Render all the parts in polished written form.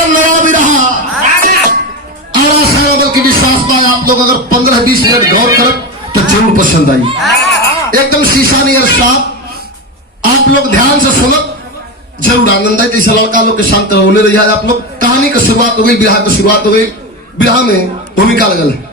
एकदम नया भी रहा और आशा बल्कि विश्वास पाए आप लोग अगर 15-20 मिनट गौर करें तो जरूर पसंद आई। एकदम शीशा नियर साफ, आप लोग ध्यान से सुनत जरूर आनंद है। जैसे लड़का लोग के शांत होने रही है। आप लोग कहानी की शुरुआत हो गई, विवाह की शुरुआत हो गई। विवाह में भूमिका लगल है।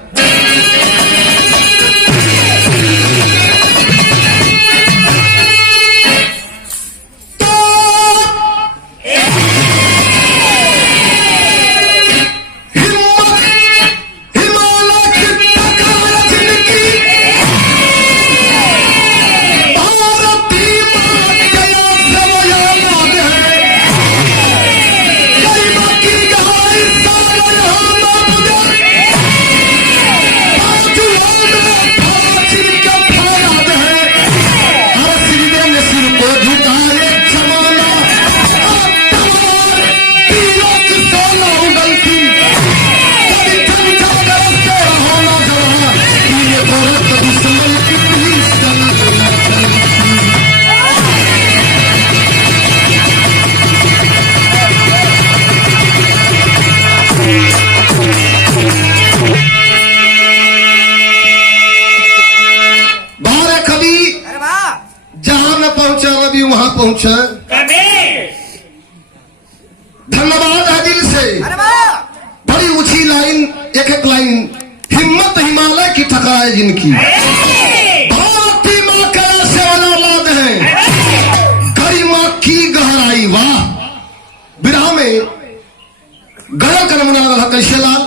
वहां पहुंचा धन्यवाद है दिल से। बड़ी ऊंची लाइन, एक एक लाइन हिम्मत हिमालय की ठकराए जिनकी, भारती माँ का ऐसे औलाद है, गरिमा की गहराई। वाह, विरह में गया कर मुना रहा कैसे लाल।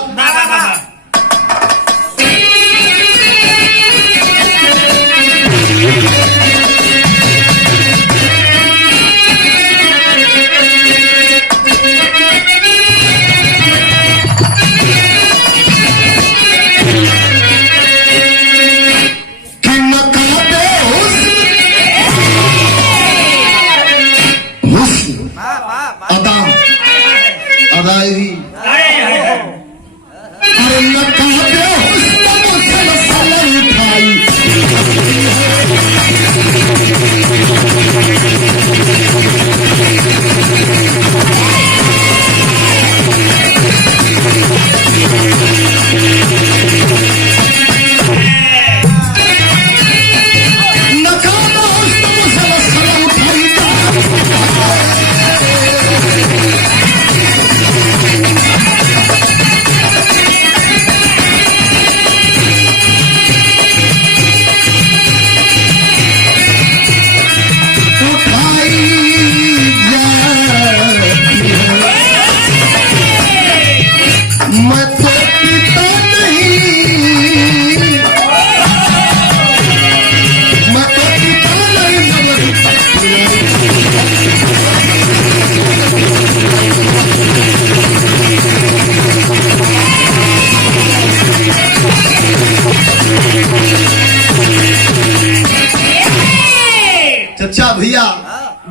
चचा भैया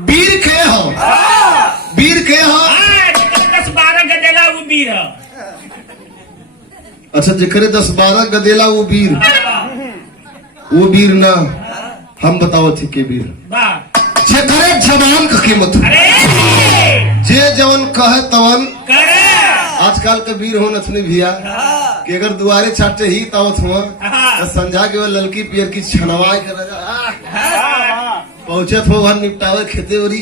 वीर के हो, वीर के हो 10-12 गदेला वो वीर है। अच्छा जेकरे 10-12 गदेला वो वीर, वो वीर ना हम बताओ थे के वीर जेकरे जवान का कीमत, जे जवन कहे तवन आजकल के वीर हो नथनी भैया कि अगर दुआरे छाटे ही तावत हुआ तो समझा के वो ललकी पियर की छनवा के पहुंचे थे वहां निपटावे खेते ओरी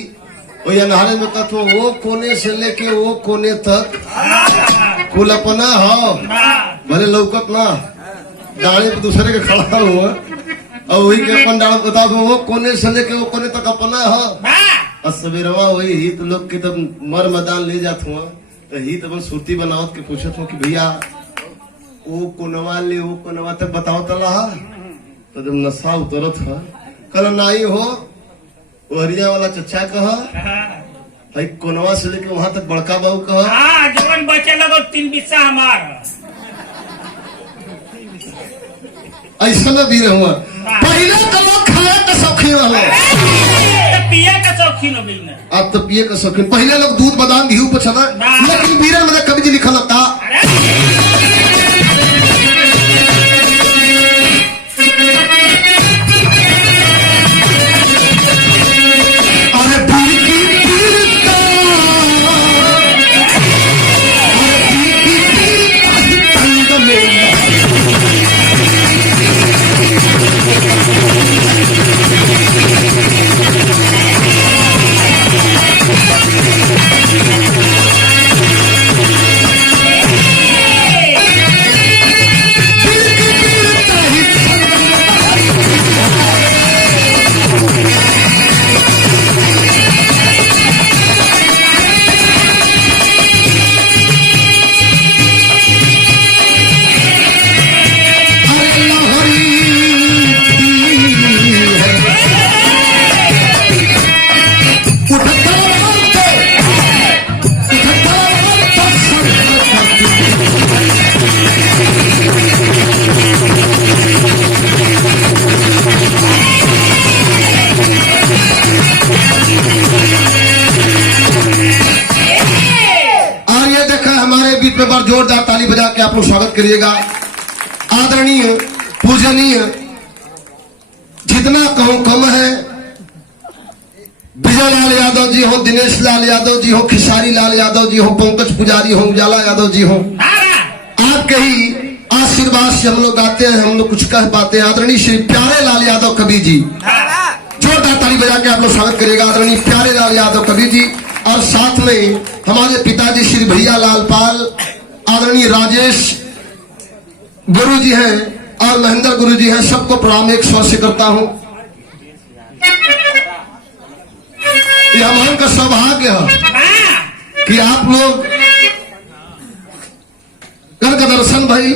वो अनहारे में कथो वो कोने से लेके वो कोने तक कुल अपना हो भले लौकत ना गाड़ी पे दूसरे के खड़ा हुआ और वही के अपन डाल बता दो वो कोने से लेके वो कोने तक अपना हो। और सवेरवा वही ही तो लोग के तब मर मैदान ले जात हुआ तो ही तब सूती बनावत के पूछत हो कि भैया वो कोनवा ले वो कोनवा तक बताओ तला तो जब नशा उतरत है कल नाई हो हरिया वाला चचा कहा भाई कोनवा से लेके वहां तक बड़का बाबू कहा जवन बचे लगो 3 बिस्सा हमार ऐसा में भी हुआ। पहले तो लोग खाए का शौकीन वाले पिए का शौकीन हो गई। अब तो पिए का शौकीन, पहले लोग दूध बादाम घी पे चला, लेकिन बीरन में कभी जी लिखा था पे बार जोरदार ताली बजा के आप लोग स्वागत करिएगा। आदरणीय पूजनीय, जितना कहूं कम है। विजय लाल यादव जी हो, दिनेश लाल यादव जी हो, खेसारी लाल यादव जी हो, पंकज पुजारी हो, उजाला यादव जी हो, आपके ही आशीर्वाद से हम लोग गाते हैं, हम लोग कुछ कह पाते हैं। आदरणीय श्री प्यारे लाल यादव कवि जी, जोरदार ताली बजा के आप लोग स्वागत करिएगा। आदरणीय प्यारे लाल यादव कवि जी, और साथ में हमारे पिताजी श्री भैया लाल पाल, आदरणीय राजेश गुरु जी हैं और महेंद्र गुरु जी हैं। सबको प्रणाम एक स्वर से करता हूं। ये हमारे का सौभाग्य है कि आप लोग घर का दर्शन भाई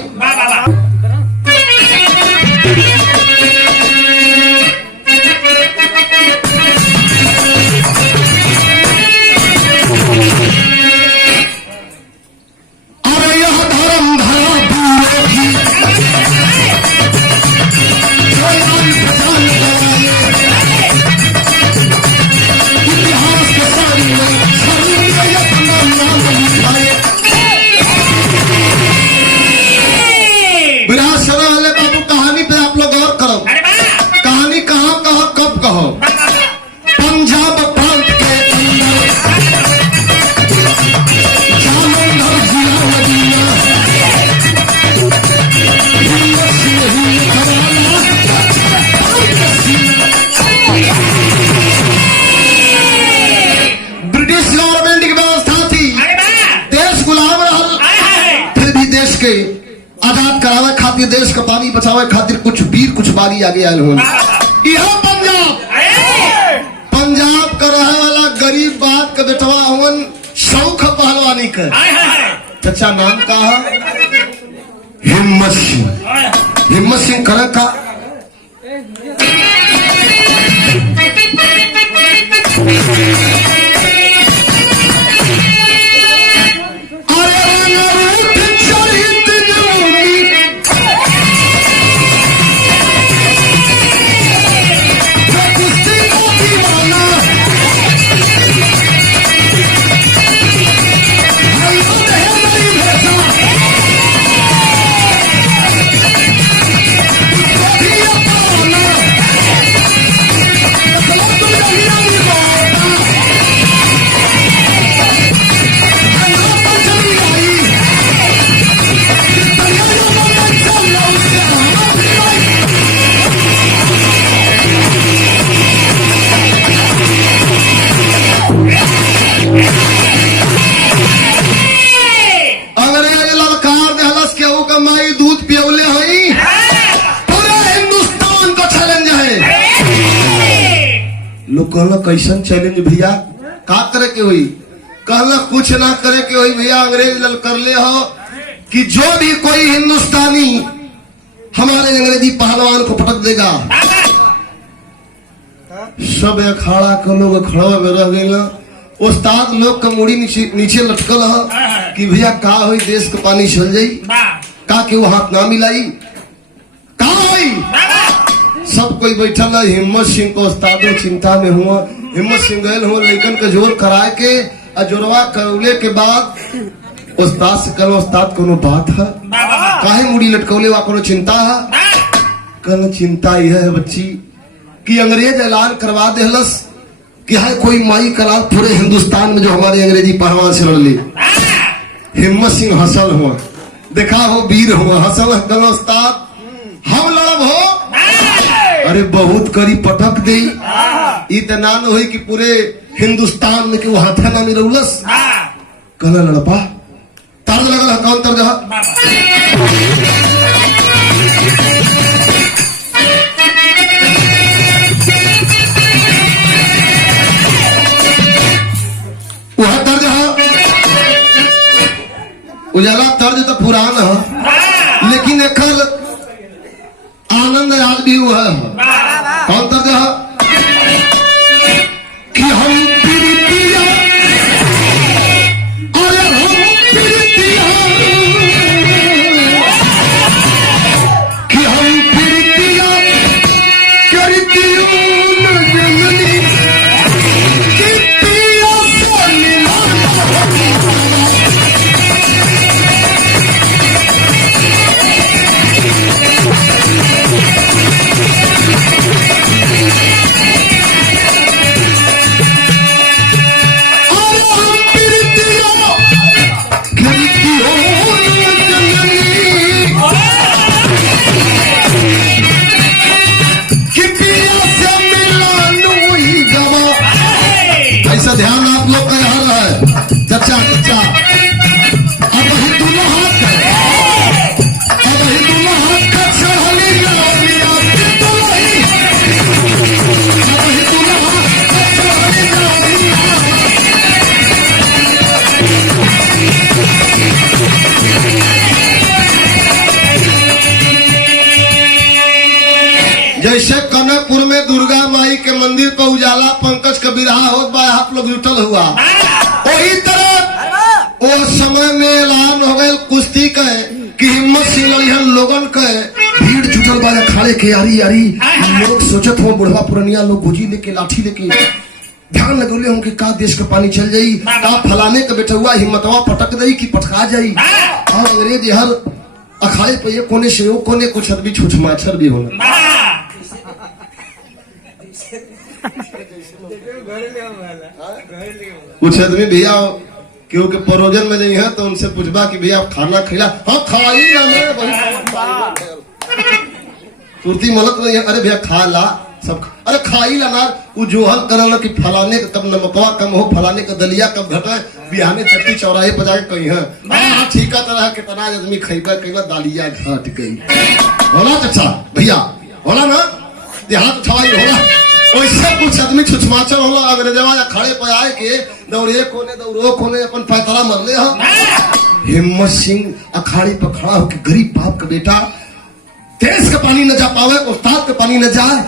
आजाद करावे खातिर, देश का पानी बचावे खातिर कुछ वीर कुछ बारी आगे आयल हो। पंजाब का रहे वाला गरीब बाप का बेटवा हवन, शौक पहलवानी का। चचा नाम का है हिम्मत सिंह। हिम्मत सिंह कर का लोग कहला कैसन चैलेंज भैया, का करे के हुई? कहला कुछ ना करे के हुई भैया, अंग्रेज लल कर ले हो कि जो भी कोई हिंदुस्तानी हमारे अंग्रेजी पहलवान को पटक देगा, सब अखाड़ा के लोग खड़ा में रह गए। उस्ताद लोग का मुड़ी नीचे लटकल है कि भैया का हुई, देश का पानी चल जाई, का के वो हाथ ना मिलाई, का हुई? सब कोई बैठल है। हिम्मत सिंह को उस्तादों चिंता में हुआ। हिम्मत सिंह गए हुआ लेकिन का जोर कराए के अजोरवा करौले के बाद उस्ताद से कल उस्ताद कोनो बात है, काहे मुड़ी लटकौले वा कोनो चिंता है? कल चिंता यह है बच्ची कि अंग्रेज ऐलान करवा देहलस कि है कोई माई कलाल पूरे हिंदुस्तान में जो हमारे अंग्रेजी पहलवान से लड़ ली। हिम्मत सिंह हसल हुआ, देखा हो वीर हुआ, हसल कल उस्ताद हम लड़ब हो। अरे बहुत करी पटक दे, इतना न हुई कि पूरे हिंदुस्तान में वो हाथा ना मिलौलस। कहला लड़पा तर्ज लगल, कौन तर्ज है? वह तर्ज है उजाला, तर्ज तो पुरान है लेकिन एक आनंद आज भी हुआ है। कौन तर्ज है? कि हम प्रीतिया, अरे हम प्रीतिया, कि हम प्रीतिया करतियों न जननी, कि पिया से मिला जैसे कनकपुर में दुर्गा माई के मंदिर पर उजाला पंकज का विराह होत बा, आप लोग जुटल हुआ वही तरह वो समय में ऐलान हो गए कुश्ती के कि हिम्मत सिंह ललिहन लोगन के भीड़ जुटल बा अखाड़े के यारी यारी। लोग सोचत हो बुढ़वा पुरनिया लोग गोजी लेके लाठी लेके ध्यान लगौले हम कि का देश का पानी चल जाई, का फलाने का बेटा हुआ हिम्मतवा पटक दई कि पटका जाई। और अंग्रेज हर अखाड़े पे ये कोने से वो कोने कुछ आदमी छुछ माछर भी होना। कुछ आदमी भैया क्योंकि परोजन में नहीं है तो उनसे पूछबा कि भैया खाना खिला, हाँ खाई ना तुरती मलत नहीं है, अरे भैया खा ला सब, अरे खाई ला ना वो जोहल करल कि फलाने का कब नमकवा कम हो, फलाने का दलिया कब घटे, बिहाने चट्टी चौराहे पर जाके कही है हाँ ठीक है तरह कितना आदमी खैबा कहीं दालिया घट गई होला। अच्छा भैया होला ना देहात उठाई होला, वैसे कुछ आदमी छुछमाचर होला अंग्रेजवा खड़े पे आए के दौड़े कोने अपन पैतरा मरले हो। हिम्मत सिंह अखाड़े पर खड़ा होकर गरीब बाप का बेटा देश का पानी न जा पावे, उस्ताद का पानी न जाए,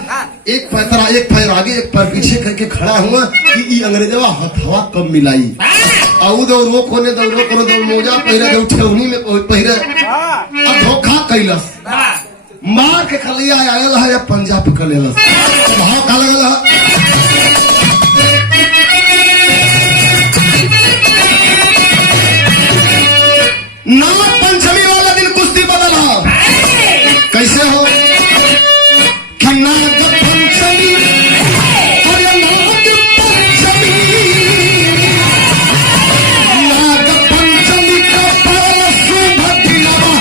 एक पैतरा एक पैर आगे एक पैर पीछे करके खड़ा हुआ कि अंग्रेजवा हथवा कब मिलाई। आउ दौड़ो कोने मोजा पहिरे दो ठेवनी में पहिरे अब धोखा कैलस मार के खलिया आयल है या पंजाब कर लेलस भाव का लगल है। नाग पंचमी वाला दिन कुश्ती बदल हो कैसे हो कि नाग पंचमी अरे नाग पंचमी का पहला शुभ दिनवा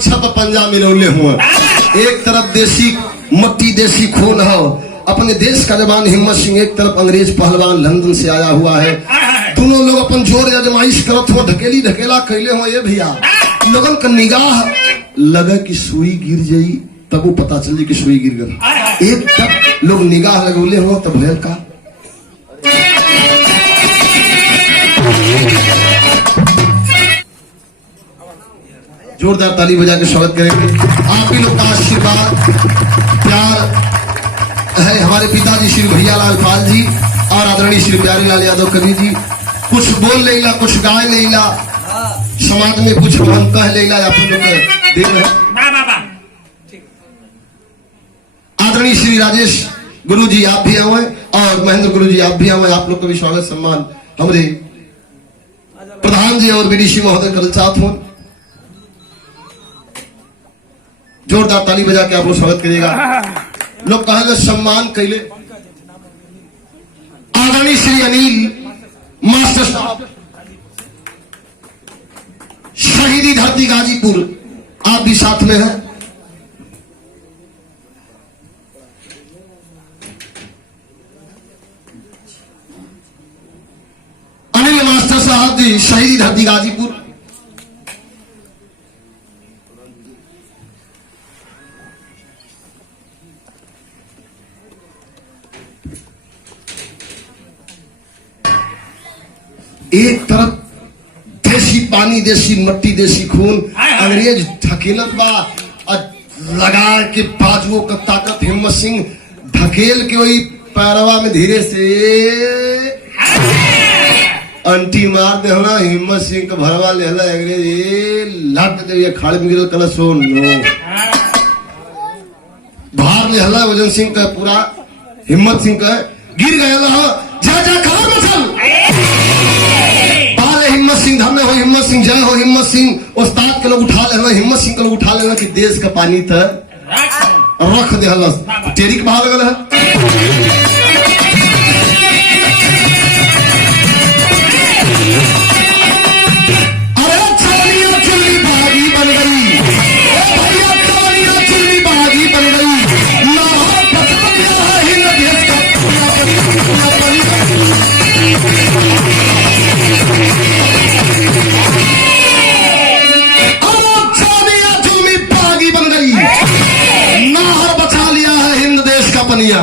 छप पंजा मिलौले हुआ। एक तरफ देसी मट्टी देसी खून हो, अपने देश का जवान हिम्मत सिंह, एक तरफ अंग्रेज पहलवान लंदन से आया हुआ है। दोनों लोग अपन जोर आजमाइश करत हो, ढकेली ढकेला कैले हो। ये भैया लोगन का निगाह लगा कि सुई गिर जाई, तब वो पता चली कि सुई गिर गई। एक तब लोग निगाह लगौले हो तब भैया का जोरदार ताली बजा के स्वागत करेंगे। आप ही लोग का आशीर्वाद प्यार है हमारे पिताजी श्री भैया लाल पाल जी और आदरणीय श्री प्यारे लाल यादव कवि जी। कुछ बोल लेला, कुछ गाय लेला, समाज में कुछ हम कह लेला, आप लोग देख रहे। आदरणीय श्री राजेश गुरु जी आप भी आए और महेंद्र गुरु जी आप भी आए। आप लोग का भी स्वागत सम्मान हमारे प्रधान जी और विदेशी महोदय करल चाहत हूँ। जोरदार ताली बजा के आप लोग स्वागत करिएगा। लोग कहेंगे सम्मान कैले आदरणीय श्री अनिल मास्टर साहब, शहीदी धरती गाजीपुर, आप भी साथ में हैं। अनिल मास्टर साहब जी शहीदी धरती गाजीपुर। एक तरफ देसी पानी देसी मट्टी देसी खून, अंग्रेज ढकेलत बा लगा के बाजुओं का ताकत। हिम्मत सिंह ढकेल के वही पैरवा में धीरे से अंटी मार दे ना। हिम्मत सिंह का भरवा ले अंग्रेज लट दे खाड़ में गिरल कल सो नो भार ले हला वजन सिंह का पूरा हिम्मत सिंह का गिर गया। जा जा खबर मचल हिम्मत सिंह धन्य हो, हिम्मत सिंह जय हो। हिम्मत सिंह उस्ताद के लोग उठा ले, हिम्मत सिंह के लोग उठा लेना कि देश का पानी था रख देहलस। टेरिक भाग लगल है। अरे चलिया चुल्ली भागी बन गई, भैया चलिया चुल्ली भागी बन गई, लाहौर पसंद गया हिंद देश का पनिया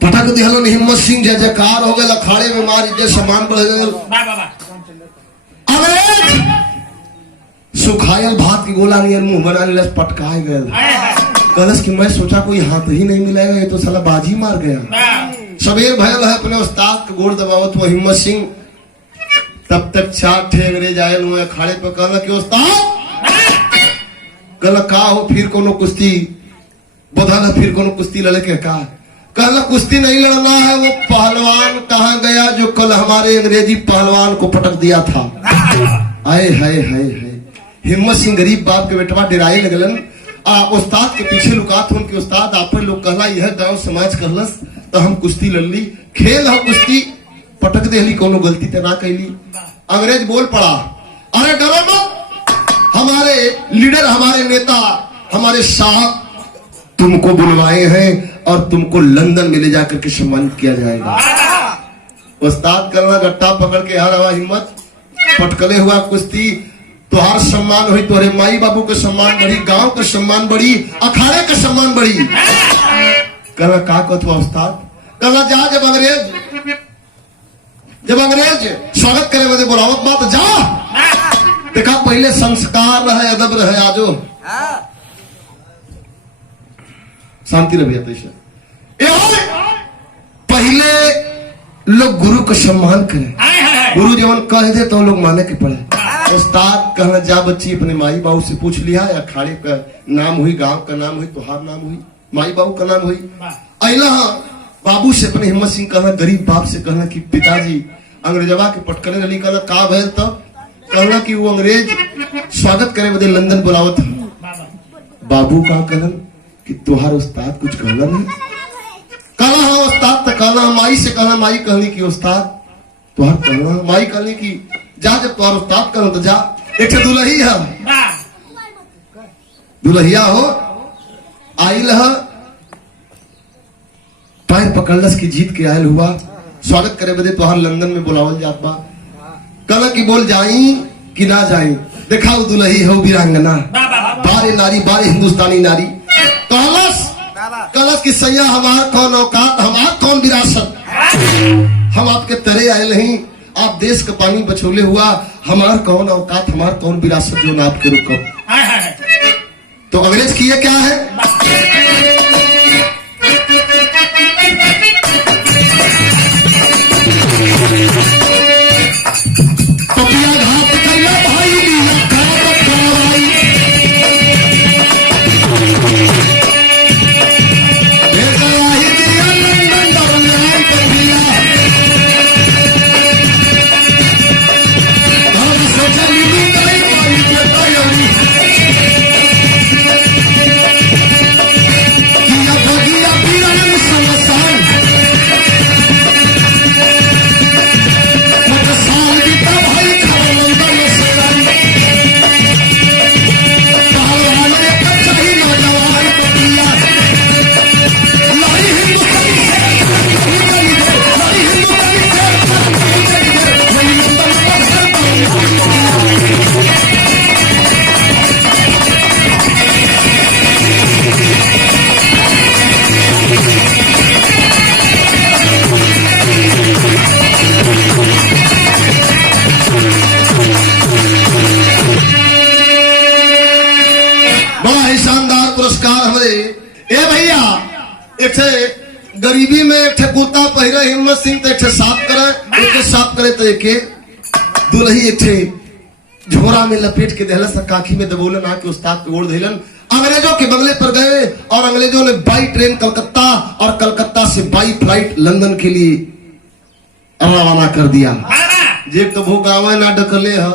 पटक दिहलन। हिम्मत सिंह जय जयकार हो गए, अखाड़े में मार इज्जत सम्मान बढ़ गए। अंग्रेज सुखायल भात की गोला नियर मुंह बना ले पटकाए गए। कलश की मैं सोचा कोई हाथ ही नहीं मिलेगा, ये तो साला बाजी मार गया। सबेर भयल है अपने उस्ताद के गोड़ दबावत हुआ हिम्मत सिंह। तब तक 4 ठे अंग्रेज आयल हुए अखाड़े पर। कहला कि उस्ताद कहला का हो, फिर कोनो कुश्ती बधाना, फिर कोनो कुश्ती लड़े के का? कहला कुश्ती नहीं लड़ना है, वो पहलवान कहाँ गया जो कल हमारे अंग्रेजी पहलवान को पटक दिया था। आए हाय हाय हाय। हिम्मत सिंह गरीब बाप के बेटवा डेराए लगलन। उस्ताद के पीछे लुका थे उनके उस्ताद आप लोग कहला यह गांव समाज कहलस तो हम कुश्ती लड़ ली। खेल हम कुश्ती पटक देली, कोनो गलती तो ना कैली। अंग्रेज बोल पड़ा, अरे डरो मत, हमारे लीडर हमारे नेता हमारे साहब तुमको बुलवाए हैं और तुमको लंदन में ले जाकर के सम्मानित किया जाएगा। उस्ताद करना गट्टा पकड़ के हर हवा हिम्मत पटकले हुआ कुश्ती। तुहार सम्मान हुई, तोरे माई बाबू के सम्मान बढ़ी, गांव के सम्मान बढ़ी, अखाड़े के सम्मान बढ़ी। कहना का कथवा उस्ताद? कहना जा जब अंग्रेज स्वागत करे बदे बुलावत बात जा। देखा पहले संस्कार रहे, अदब रहे, आजो शांति रही। पहले लोग गुरु को सम्मान करें, गुरु जीवन कह दे तो लोग माने के पड़े। उस्ताद कहना जा बच्ची अपने माई बाबू से पूछ लिया, या अखाड़े का नाम हुई, गांव का नाम हुई, तुहार नाम हुई, माई बाबू का नाम हुई। अला बाबू से अपने हिम्मत सिंह कहना, गरीब बाप से कहना कि पिताजी अंग्रेजवा के पटकने रही। कहना का भैल तब? कहना कि वो अंग्रेज स्वागत करे बदे लंदन बुलावत है। बाबू का कहन कि तुहार उस्ताद कुछ कहला नहीं? कहला हाँ उस्ताद तो कहला। माई से कहला, माई कहली कि उस्ताद तुहार कहला। माई कहली कि जा जब तुहार उस्ताद कहना तो जा। एक दुल्ही है, दुल्हिया हो आइल है, पैर पकड़लस की जीत के आयल हुआ, स्वागत करे बदे तुहार लंदन में बुलावल जात बा। कहला कि बोल जाई कि ना जाई? देखा वो दुल्ही है, वीरांगना, बारे नारी, बारे हिंदुस्तानी नारी। कलश की सैया हमार कौन औकात, हमार कौन विरासत, हम आपके तरे आए नहीं, आप देश का पानी बछोले हुआ, हमार कौन औकात, हमार कौन विरासत जो ना आपके रुको। तो अंग्रेज किए क्या है? पपिया घाट कैला भाई गरीबी में एक कुर्ता पहिरे हिम्मत सिंह तो एक साफ करे, एक साफ करे तो एक दुल्ही एक झोरा में लपेट के दहलस काखी में दबोलन आके उस्ताद के ओढ़ दिलन। अंग्रेजों के बंगले पर गए और अंग्रेजों ने बाई ट्रेन कलकत्ता और कलकत्ता से बाई फ्लाइट लंदन के लिए रवाना कर दिया। जेब तो भूगावे ना डकले है,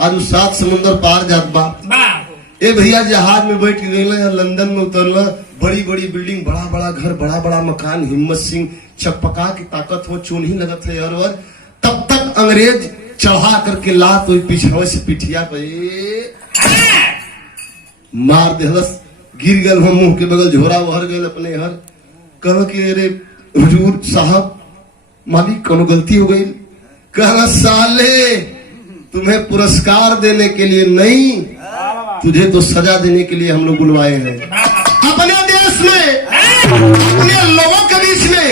आज 7 समुंदर पार जात बा। ए भैया जहाज में बैठ गए लंदन में उतरला, बड़ी बड़ी बिल्डिंग, बड़ा बड़ा घर, बड़ा बड़ा मकान, हिम्मत सिंह चकपका की ताकत हो, चून ही लगत है और तब तक अंग्रेज चढ़ा करके लात हुई पिछड़े से पिठिया पे मार देहलस, गिर गल हम मुंह के बगल झोरा बहर गए अपने हर। कह कि अरे हुजूर साहब मालिक कोनो गलती हो गई। कहना साले तुम्हें पुरस्कार देने के लिए नहीं, तुझे तो सजा देने के लिए हम लोग बुलवाए हैं। अपने देश में अपने लोगों के बीच में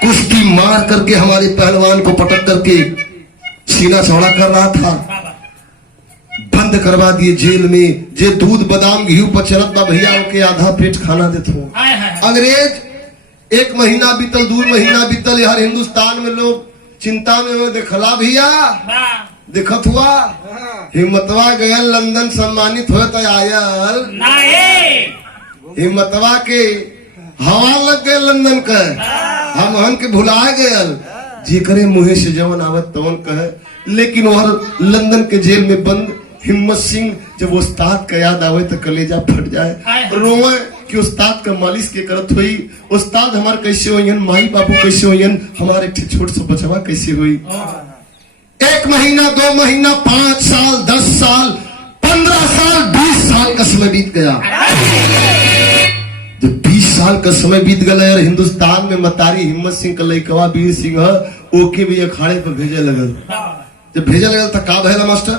कुश्ती मार करके हमारे पहलवान को पटक करके सीना चौड़ा कर रहा था, बंद करवा दिए जेल में। जे दूध बादाम घी पर चलत बा भैया के आधा पेट खाना देते हो। अंग्रेज 1 महीना बीतल, 2 महीना बीतल, हर हिंदुस्तान में लोग चिंता में हो। देखला भैया दिखत हुआ हिम्मतवा गया लंदन सम्मानित हो तो आयल हिम्मतवा के हवा लग गए लंदन का, हम के भुला गयल जी करे मुहे से जवन आवत तवन कहे। लेकिन वह लंदन के जेल में बंद हिम्मत सिंह जब उस्ताद का याद आवे तो कलेजा फट जाए, रोए कि उस्ताद का मालिश के करत हुई, उस्ताद हमारे कैसे हुई, माई बाबू कैसे हुई, हमारे छोट सा बचवा कैसे हुई। 1 महीना 2 महीना 5 साल 10 साल 15 साल 20 साल का समय बीत गया। जब 20 साल का समय बीत गया और हिंदुस्तान में मतारी हिम्मत सिंह का लइकवा वीर सिंह ओके भी अखाड़े पर भेजे लगल। जब भेजे लगल था का भैला मास्टर,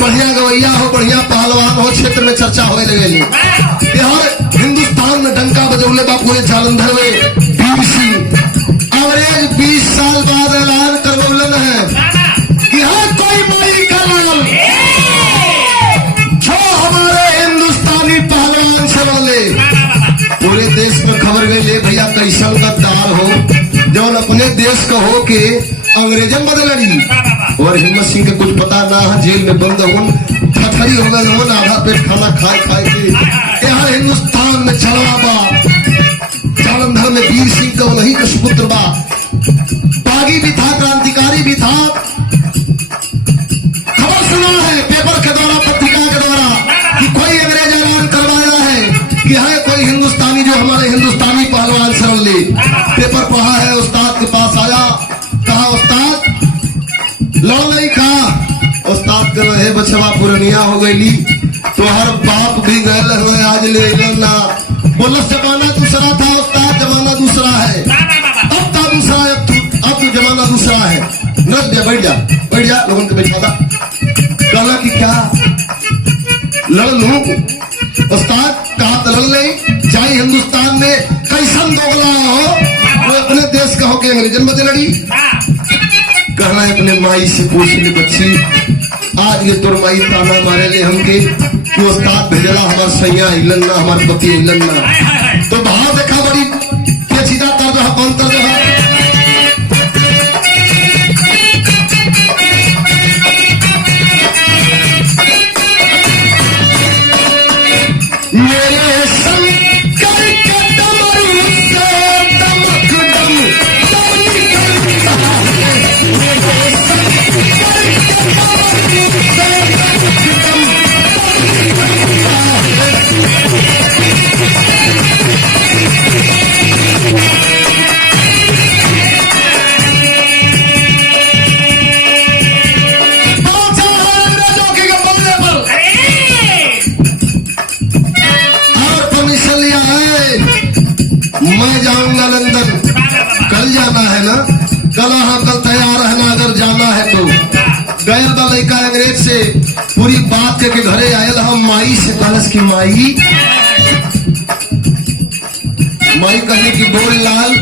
बढ़िया गवैया हो, बढ़िया पहलवान हो, क्षेत्र में चर्चा होने लगे। हर हिंदुस्तान में डंका बजौले बा पूरे जालंधर में वीर सिंह। अंग्रेज 20 साल बाद ऐलान करवलन है कि हर कोई माई का लाल जो हमारे हिंदुस्तानी पहलवान से बोले। पूरे देश में खबर गई भैया कैसा गद्दार हो जो अपने देश का हो के अंग्रेजन बदलड़ी। और हिम्मत सिंह के कुछ पता ना है, जेल में बंद हो ठठरी हो गए हो, आधा पेट खाना खाए खाए के यहाँ हिंदुस्तान में चलवा बा। जालंधर में वीर सिंह का वही का सुपुत्र बा, बागी भी था, क्रांतिकारी भी था। खबर सुना है पेपर के द्वारा, पत्रिका के द्वारा कि कोई अंग्रेज ऐलान करवाया है कि है कोई हिंदुस्तानी जो हमारे हिंदुस्तानी पहलवान सरल ले। पेपर पढ़ा है, उस्ताद के पास आया, कहा उस्ताद लड़ नहीं कहा। उस्ताद कर रहे बचवा पुरनिया हो गई, तो हर बाप भी गए हुए आज ले ना। बोला जमाना दूसरा था उस्ताद, जमाना दूसरा है, अब था दूसरा है, अब तो जमाना दूसरा है। नच जा बैठ जा लोगों को बैठा था। कहला कि क्या लड़ लू उस्ताद, कहा तो लड़ नहीं चाहे हिंदुस्तान में कैसन दोगला हो, वो अपने देश का होके अंग्रेजन बदलड़ी। कहना है अपने माई से पूछ ले बच्ची, आज ये तोर माई ताना मारे ले हमके कि उस्ताद भेजला हमार सैया हिलन ना, हमार पति हिलन ना। तो भाव देखा बड़ी पेचीदा तर्ज है, कौन तर्ज है। मेरे शंकर के डमरू से दमक दम मैं जाऊंगा लंदन, कल जाना है ना, कल हाँ कल तैयार रहना अगर जाना है तो। गैर लड़का अंग्रेज से पूरी बात के घरे आयल हम माई से कलश की माई कहने की बोल लाल,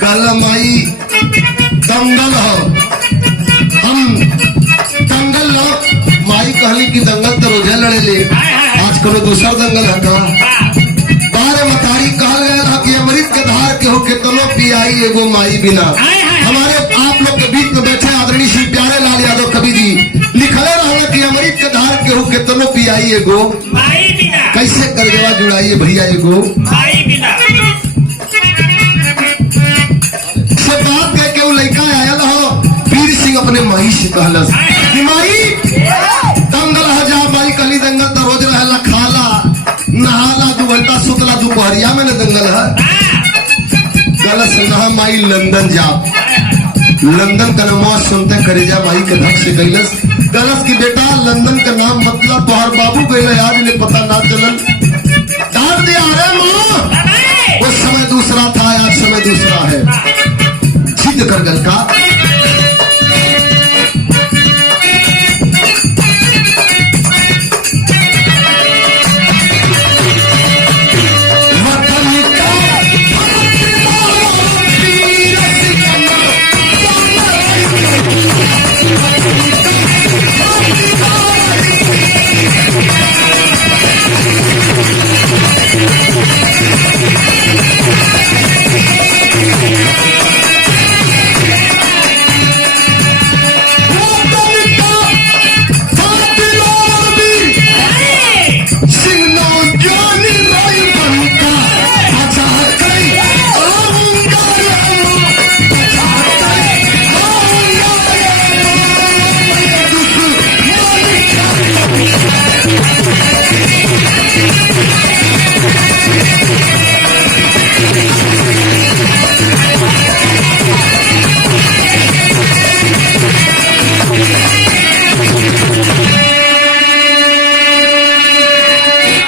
कहला माई दंगल हो, हम दंगल लो। माई कहली की दंगल तो रोजे लड़े ले, आज करो दूसरा दंगल है का। बारे मतारी कहल गया केहू कितनो पियाई एगो माई बिना। हमारे आप लोग के बीच में बैठे आदरणीय श्री प्यारे लाल यादव कवि जी लिखले रहना कि अमृत के धार केहू कितनो पियाई एगो माई बिना। कैसे करजवा जुड़ाइए भैया एगो माई बिना। से बात कह के लड़का आयल हो वीर सिंह अपने माई से कहलस कि माई दंगल जा माई कली दंगल तो रोज रहला खाला नहाला 2 घंटा सुतला दोपहरिया में न दंगल है गलत ना माई लंदन जा लंदन का नाम सुनते करेजा माई के धक से गईलस गलस की बेटा लंदन का नाम मतलब तोहर बाबू गईले आज ने पता ना चलन डांट दिया अरे माँ उस समय दूसरा था आज समय दूसरा है जिद कर गल का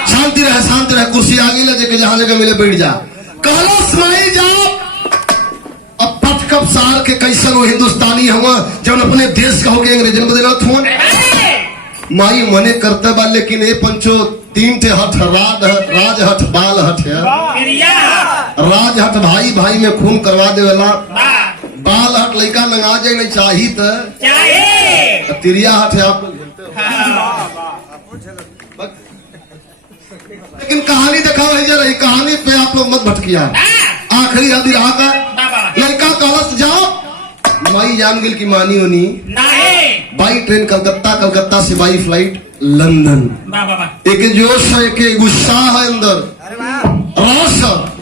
कुर्सी आगे ले जाके जहां जगह मिले बैठ जा कहला सुनाई जाओ अब पथ कब साल के कैसन हो हिंदुस्तानी हुआ जब अपने देश का होके अंग्रेजन बदलत हुआ माई मने करते बा लेकिन ए पंचो 3 ठे हठ राज हठ बाल हठ है राज हठ भाई भाई में खून करवा देवेला बाल हठ लड़का लंगा जाए नहीं चाहिए तो तिरिया हठ है आप लेकिन कहानी दिखाओ है रही कहानी पे आप लोग मत भटकिया आखिरी हदी रहा का लड़का कलश जाओ माई जान गिल की मानी होनी बाई ट्रेन कलकत्ता से बाई फ्लाइट लंदन एक जोश है एक गुस्सा है अंदर रस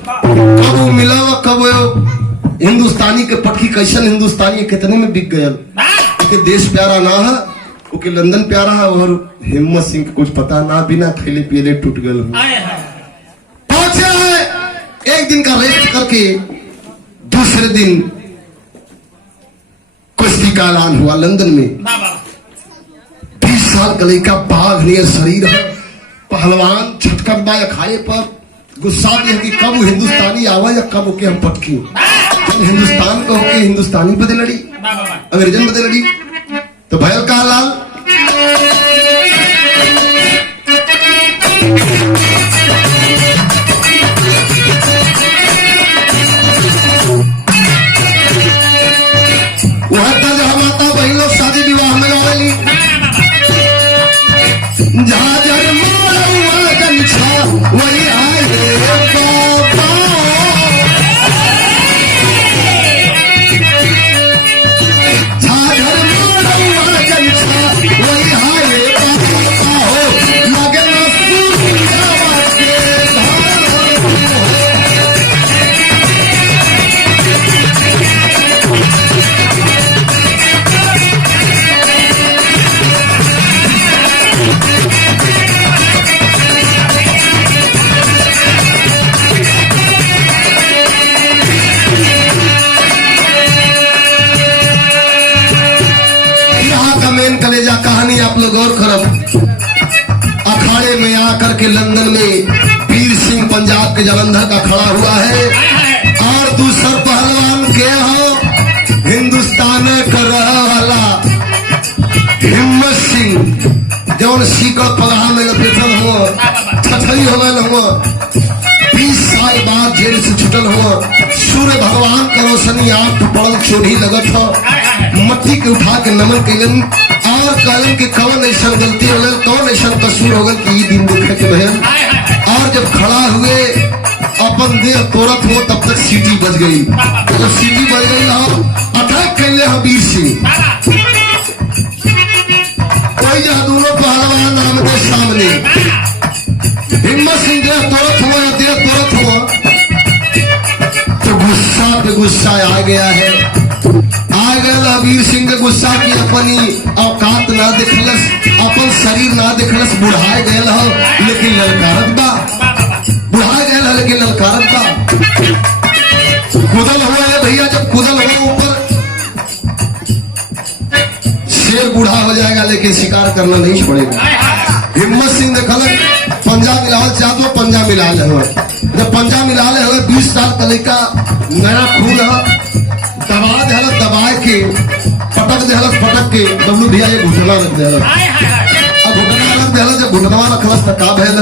कब वो मिला हुआ कब हिंदुस्तानी के पटकी कैसन हिंदुस्तानी कितने में बिक गया देश प्यारा ना है ओके लंदन प्यारा है और हिम्मत सिंह कुछ पता ना बिना खेले पियले टूट गए पहुंचे है एक दिन का रेस्ट करके दूसरे दिन कुश्ती का ऐलान हुआ लंदन में 20 साल का लड़का बाघ नियर शरीर है पहलवान छटकन बा अखाड़े पर गुस्सा भी है कि कब हिंदुस्तानी आवा या कब ओके हम पटकी हिंदुस्तान का होके हिंदुस्तानी बदे लड़ी अंग्रेजन बदे लड़ी तो भैल का लाल वह जहाँ माता बहन लोग शादी विवाह में गावेली जहाँ वही आए कलेजा कहानी आप लोग और खरब अखाड़े में आकर के लंदन में वीर सिंह पंजाब के जलंधर का खड़ा हुआ है और दूसरा पहलवान के हो हिंदुस्तान का रहा वाला हिम्मत सिंह जौन सीकर पगहा में लपेटल हुआ छठरी हो गए हुआ 20 साल बाद जेल से छुटल हुआ सूर्य भगवान का रोशनी आंख पड़ल चोरी लगत हो मट्टी के उठा के नमन कैलन और कहलन के कौन ऐसा गलती हो गई कौन ऐसा कसूर हो गई कि दिन देखे के बहन और जब खड़ा हुए अपन देह तोड़त हो तब तक सीटी बज गई। जब सीटी बज गई हो अटैक कैले हो वीर सिंह। कोई जहाँ दोनों पहलवान नाम के सामने हिम्मत सिंह देह तुरंत हुआ या देह तुरंत हुआ तो गुस्सा पे गुस्सा आ गया है। आ गया वीर सिंह के गुस्सा की अपनी औकात ना दिखलस, अपन शरीर ना दिखलस, बुढ़ाए गया हो लेकिन ललकारत बा, बुढ़ाए गया लेकिन ललकारत बा। कुदल हुआ है भैया, जब कुदल हुआ ऊपर शेर बूढ़ा हो जाएगा लेकिन शिकार करना नहीं छोड़ेगा। हिम्मत सिंह देखल पंजा मिलाल चाहतो पंजा मिला ले हुए, जब पंजा मिला ले हुए 20 साल तले का नया खून है, दबा दे दबाए के पटक दे पटक के डब्लू भैया ये घुटना रख दे, अब घुटना रख दे, जब घुटना रखलस तो का भैल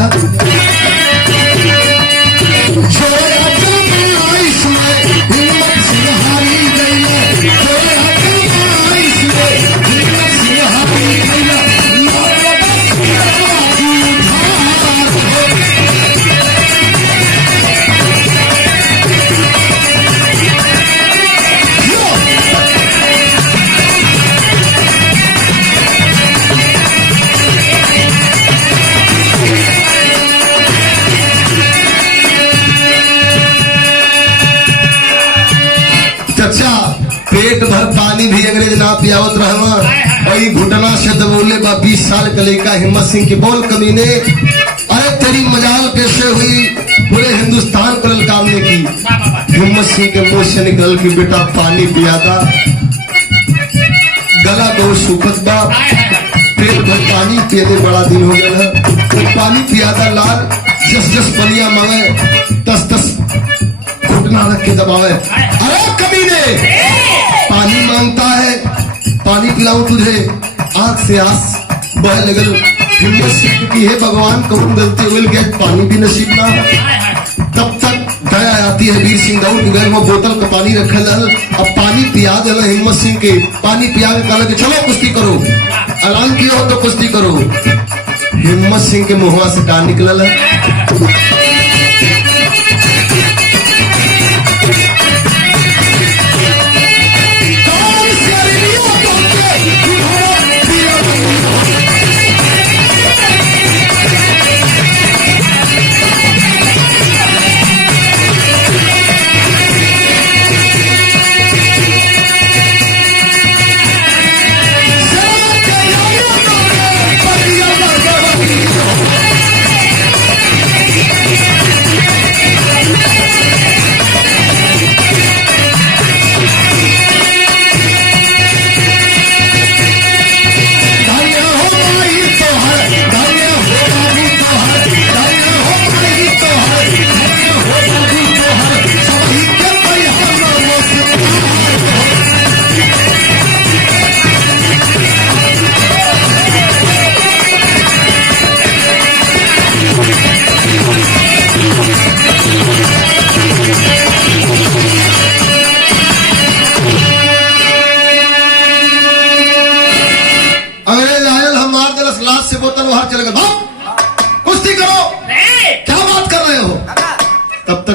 हिम्मत सिंह हारी गई पेट भर पानी भी अंग्रेज ना पियावत रहवा, वही घुटना से दबोले बा 20 साल का लड़का हिम्मत सिंह की बोल कमीने। अरे तेरी मजाल कैसे हुई पूरे हिंदुस्तान को ललकारने की। हिम्मत सिंह के मुंह से निकल के बेटा पानी पियादा, गला दो सुखत बा, पेट भर पानी पिए दे बड़ा दिन हो गया है। पानी पियादा लाल जस जस बलिया मांगे तस तस घुटना रख के दबावे। अरे कमीने पानी मांगता है, पानी पिलाऊं तुझे, आंख से आंस बह लगल। हिम्मत सिंह की है भगवान कौन गलती हुई गए पानी भी नसीब ना। तब तक दया आती है वीर सिंह दौड़ गए, वो बोतल का पानी रखल, अब पानी पिया दिला हिम्मत सिंह के। पानी पिया के कहा कि चलो कुश्ती करो, ऐलान किया हो तो कुश्ती करो। हिम्मत सिंह के मुंह से का निकलल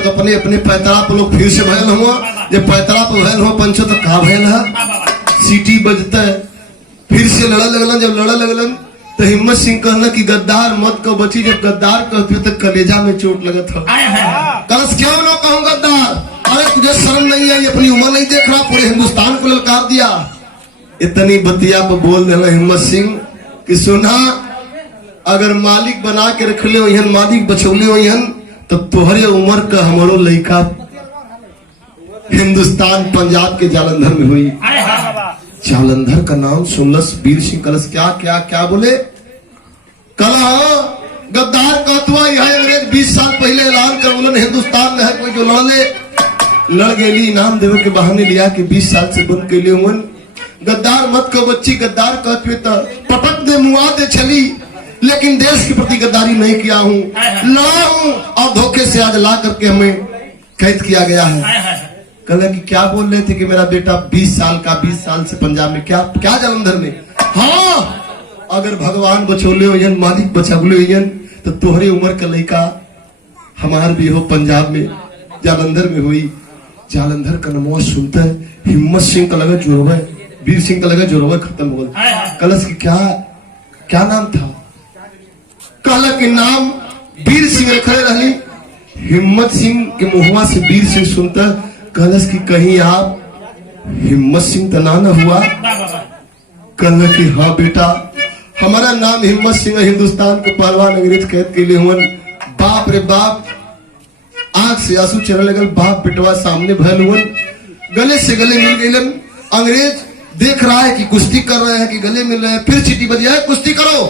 अपने अपने पैतरा पर लोग फिर से भयल हुआ। जब पैतरा पर भयल हुआ पंचो तो का भयल है, सीटी बजता है फिर से लड़ा लगलन। जब लड़ा लगलन तो हिम्मत सिंह कहना कि गद्दार मत को बची, जब गद्दार कहते तो कलेजा में चोट लगत हो। कलश क्यों ना कहूँ गद्दार, अरे तुझे शर्म नहीं आई, अपनी उम्र नहीं देख रहा, पूरे हिंदुस्तान को ललकार दिया। इतनी बतिया पर बोल देना हिम्मत सिंह कि सुना अगर मालिक बना के रख ले वही मालिक बचौले वही तो तोहरे उम्र का हमारो लड़का हिंदुस्तान पंजाब के जालंधर में हुई। जालंधर का नाम सुनलस वीर सिंह कलश क्या क्या क्या बोले कला गद्दार कहतुआ यह अंग्रेज 20 साल पहले ऐलान कर बोलन हिंदुस्तान में है कोई जो लड़ गेली इनाम देवे के बहाने लिया कि 20 साल से बंद के लिए गद्दार मत को बच्ची गद्दार कहते तो पटक दे मुआ दे चली, लेकिन देश के प्रति गद्दारी नहीं किया हूँ, लड़ा हूँ और धोखे से आज ला करके हमें कैद किया गया है। कहला कि क्या बोल रहे थे कि मेरा बेटा 20 साल का 20 साल से पंजाब में क्या क्या जालंधर में। हाँ अगर भगवान बचौले हो मालिक बचौले हो तो तोहरे उम्र का लड़का हमार भी हो पंजाब में जालंधर में हुई। जालंधर का नमो सुनते हिम्मत सिंह का लगा जोरवे, वीर सिंह का लगा जोरवे खत्म हो गया। कलश की क्या नाम था? कहला के नाम वीर सिंह रखे रही। हिम्मत सिंह के मुहवा से वीर सिंह सुनता कलश की कहीं आप हिम्मत सिंह तना न हुआ? कहला कि हाँ बेटा, हमारा नाम हिम्मत सिंह, हिंदुस्तान के पहलवान अंग्रेज कैद के लिए हुआ। बाप रे बाप, आंख से आंसू चलने लगल। बाप बेटवा सामने भयल हुआ, गले से गले मिल गए। अंग्रेज देख रहा है कि कुश्ती कर रहे हैं कि गले मिल रहे हैं, फिर चीटी बजाए कुश्ती करो।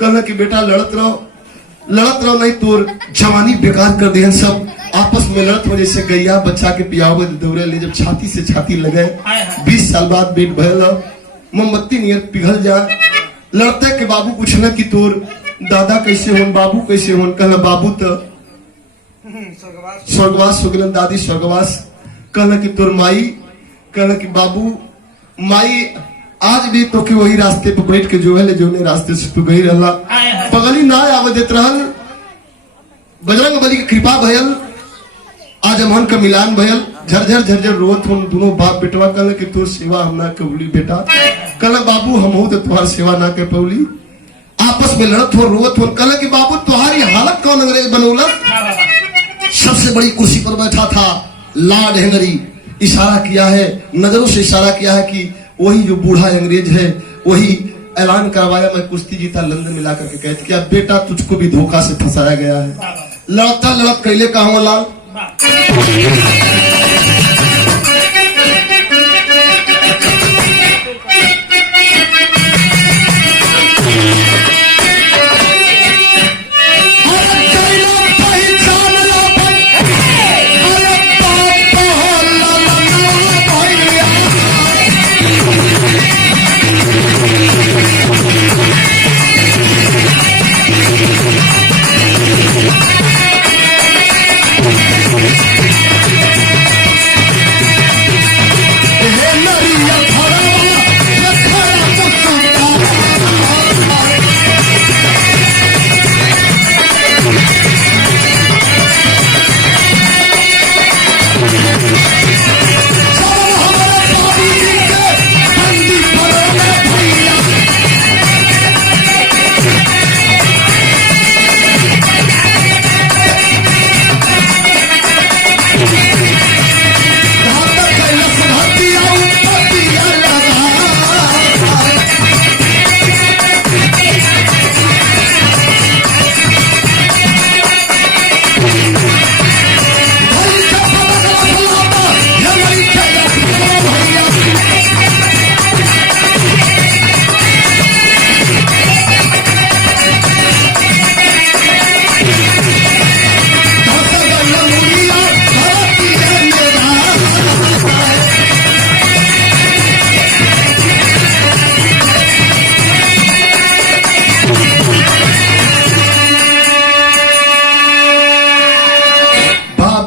कहना कि बेटा लड़त रहो नहीं तो जवानी बेकार कर दिए। सब आपस में लड़त हो जैसे गैया बच्चा के पियावे दौड़े ले, जब छाती से छाती लगे। 20 साल बाद पेट भरल मोमबत्ती नियर पिघल जा। लड़ते के बाबू पूछना कि तोर दादा कैसे होन, बाबू कैसे होन? कहना बाबू तो स्वर्गवास हो गए, दादी स्वर्गवास। कहना कि तोर माई? कहना कि बाबू माई आज भी तो के वही रास्ते पे बैठ के जो है जो ने रास्ते से तू गई रहला, पगली ना आवे देत रहल। बजरंग बली की कृपा भयल, आज हमन का मिलान भयल। झरझर रोत हम दोनों बाप बेटवा। कहला कि तोर सेवा हम ना कबूली बेटा। कहला बाबू हम तो तुम्हारी सेवा ना कर पौली। आपस में लड़त हो रोत हो। कहला कि बाबू तुम्हारी हालत कौन अंग्रेज बनौलत? सबसे बड़ी कुर्सी पर बैठा था लॉर्ड हेनरी। इशारा किया है, नजरों से इशारा किया है कि वही जो बूढ़ा अंग्रेज है वही ऐलान करवाया मैं कुश्ती जीता, लंदन में लाकर के कैद किया। बेटा तुझको भी धोखा से फंसाया गया है। लड़ता लड़त कैले कहा लाल।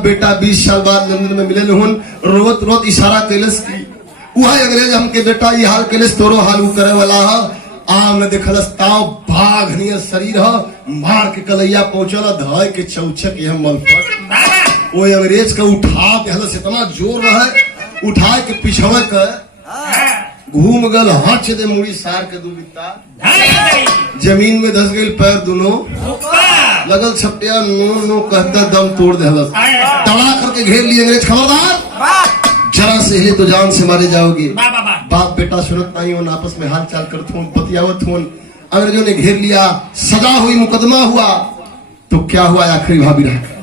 बेटा 20 साल बाद लंदन में मिले हुन। रोत इशारा कैलस की वह अंग्रेज हमके बेटा ये हाल कैलस तोरो हाल करे वाला है। आम न देखलस ताव भाग नियर शरीर है, मार के कलैया पहुंचल धाय के चौचक यह मलफट। वो अंग्रेज का उठा देहलस, इतना जोर रहे उठा के पिछवे के घूम गल हच दे मुड़ी सार के दुबिता जमीन में धस गई। पैर दोनों लगल छपटिया नो नो कहता दम तोड़ देहलस। तड़ा करके घेर लिए अंग्रेज, खबरदार जरा से हिले तो जान से मारे जाओगे। बाप बेटा सुनत नहीं हो, आपस में हाल चाल करते हो, बतियावत हो। अंग्रेजों ने घेर लिया, सजा हुई, मुकदमा हुआ। तो क्या हुआ आखिरी भाभी रहा।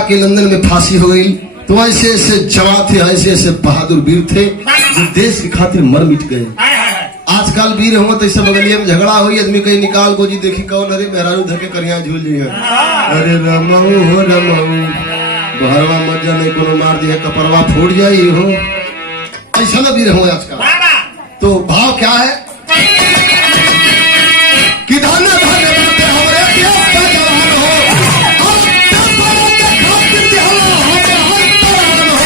के लंदन में फांसी हो गई। तो ऐसे ऐसे जवान थे, ऐसे ऐसे बहादुर वीर थे जो देश की खातिर मर मिट गए। हाय हाय हाय आजकल वीर हो तो ऐसे बगलिया में झगड़ा हुई, आदमी कहीं निकाल को जी देखी कौन, अरे मेहरारू धके करिया झूल जी है, अरे रमऊ हो रमऊ, बहरवा मत जाने कोनो मार दिया कपरवा फूट जाई हो, ऐसा ना वीर हो आजकल। बाबा तो भाव क्या है कि धन्य धन्य बाटे हमरे देश का जवान हो, और देशवा के खातिर दिहला हो जहान प्राण हो।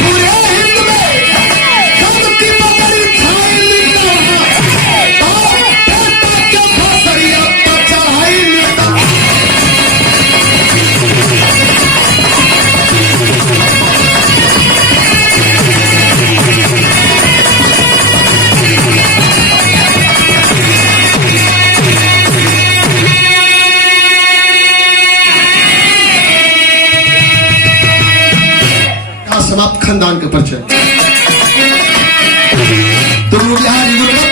पूरे हिंद में शांति बदरी छाई निकला, और देशवा के फसरिया पर चढ़ाई निकला। का समाप्त खानदान के परिचय। तो बिहारी गुरु